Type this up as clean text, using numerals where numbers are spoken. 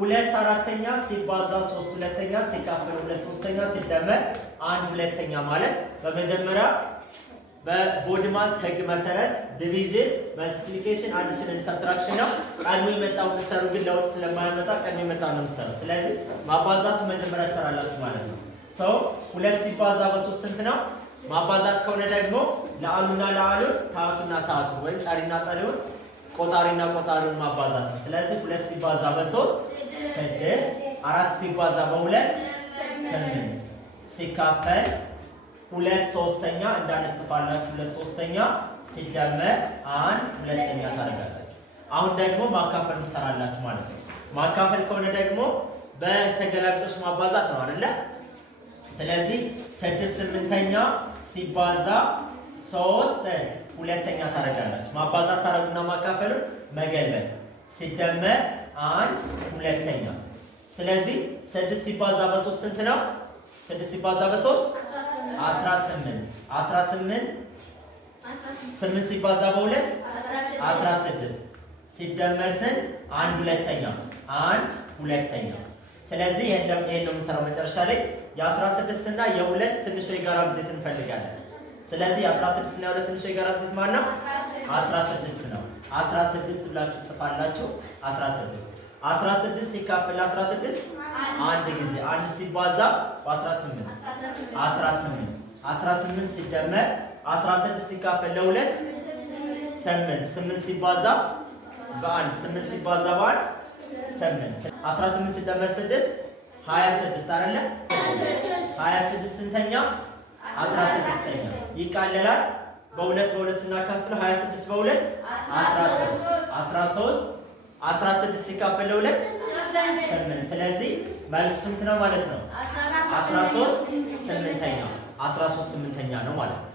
2 አራተኛ ሲባዛ 3 ሁለተኛ ሲካፈል 2 ሶስተኛ ሲደመር 1 ሁለተኛ ማለት በመጀመሪያ በቦድማስ ህግ መሰረት ዲቪዥን መልቲፕሊኬሽን አዲሽን እና ሰብትራክሽን ነው። ቀድሞ የመጣው ምሰሩ ግን ለውጥ ስለማያመጣ ቀድሞ የመጣው ነው ምሰሩ። ስለዚህ ማባዛቱ መጀመሪያ ትሰራላችሁ ማለት ነው። ሰው 2 ሲባዛ በ3 ስንት ነው? ማባዛት ከሆነ ደግሞ ለአሉና ለአሉን ታቱና ታቱ ወይም ጠሪና ጠሪውን ቆጣሪና ቆጣሪውን ማባዛት ነው። ስለዚህ 2 ሲባዛ በ3 6 4 ሲባዛ በ2 8 ሲካፈል 2 ሶስተኛ እንዳለ ጽፋላችሁ 2 ሶስተኛ ሲደመር 1 ሁለተኛ ታደርጋላችሁ። አሁን ደግሞ ማካፈል ትሰራላችሁ ማለት ነው። ማካፈል ከሆነ ደግሞ በተገላቢጦሽ ማባዛት ነው አይደለ? ስለዚህ 6 8ኛ ሲባዛ 3 ሁለተኛ ታደርጋላችሁ። ማባዛት ታደርጉና ማካፈሉ መገልበጥ ሲደመር 1 ሁለተኛ። ስለዚህ 6 ሲባዛ በ3 ስንት ነው? 6 ሲባዛ በ3 18 18 8 ሲባዛ በ2 16 ሲደመር ስንት? 1 ሁለተኛ 1 ሁለተኛ። ስለዚህ ይሄን ነው የምንሰራው። መጨረሻ ላይ የ16 እና የ2 ትንሽ የጋራ ብዜት እንፈልጋለን። ስለዚህ የ16 እና የ2 ትንሽ የጋራ ብዜት ማን ነው? 16 ነው። 16 ብላችሁ ጽፋላችሁ። 16 ሲካፈል 16 አንድ ጊዜ 1 ሲባዛ በ18 18 ሲደመር 16 ሲካፈል ለ2 8 ሲባዛ በ1 8 ሲባዛ በ1 8 18 ሲደመር 6 26 አይደለ? 26 ስንተኛ? 16ኛ ይቃለላል። በ2 ስናካፍለው 26 በ2 13 16 ሲካፈል ለ2 8 ስለዚህ መልሱ ስንት ነው ማለት ነው? 13 8ኛ ነው ማለት ነው።